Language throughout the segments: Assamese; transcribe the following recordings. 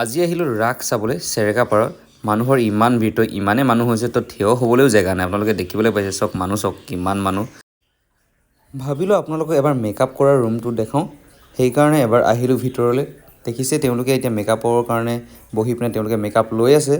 আজি আহিলোঁ ৰাস চাবলৈ চেৰেকাপাৰত মানুহৰ ইমান ভিৰ তো ইমানে মানুহ হৈছে তো থিয় হ'বলৈও জেগা নাই আপোনালোকে দেখিবলৈ পাইছে চব মানুহ চব কিমান মানুহ ভাবিলোঁ আপোনালোকক এবাৰ মেকআপ কৰাৰ ৰুমটো দেখাওঁ সেইকাৰণে এবাৰ আহিলোঁ ভিতৰলৈ দেখিছে তেওঁলোকে এতিয়া মেকআপৰ কাৰণে বহি পিনে তেওঁলোকে মেকআপ লৈ আছে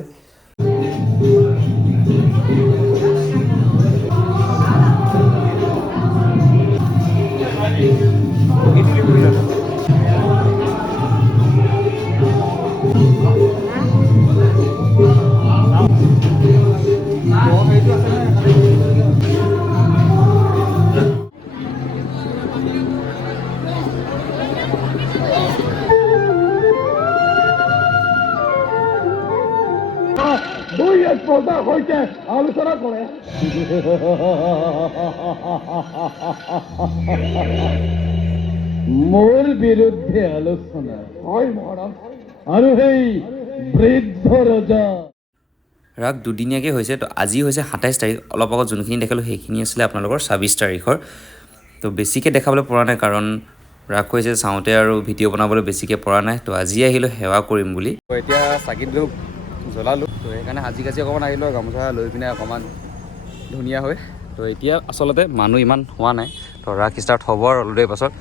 দুই এক প্ৰজাৰ সৈতে আলোচনা কৰে মোৰ বিৰুদ্ধে আলোচনা হয় মহাৰাজ আৰু সেই বৃদ্ধ ৰজা ৰাগ দুদিনীয়াকৈ হৈছে তো আজি হৈছে ২৭ তাৰিখ অলপ আগত যোনখিনি দেখালোঁ সেইখিনি আছিলে আপোনালোকৰ ২৬ তাৰিখৰ তো বেছিকৈ দেখাবলৈ পৰা নাই কাৰণ ৰাগ হৈছে চাওঁতে আৰু ভিডিঅ' বনাবলৈ বেছিকৈ পৰা নাই তো আজি আহিলোঁ সেৱা কৰিম বুলি এতিয়া চাকিটো জ্বলালোঁ তো সেইকাৰণে সাজি কাচি অকণমান আহিলোঁ গামোচা লৈ পিনে অকণমান ধুনীয়া হয় তো এতিয়া আচলতে মানুহ ইমান হোৱা নাই তো ৰাস ষ্টাৰ্ট হ'ব আৰু অলপ দেৰি পাছত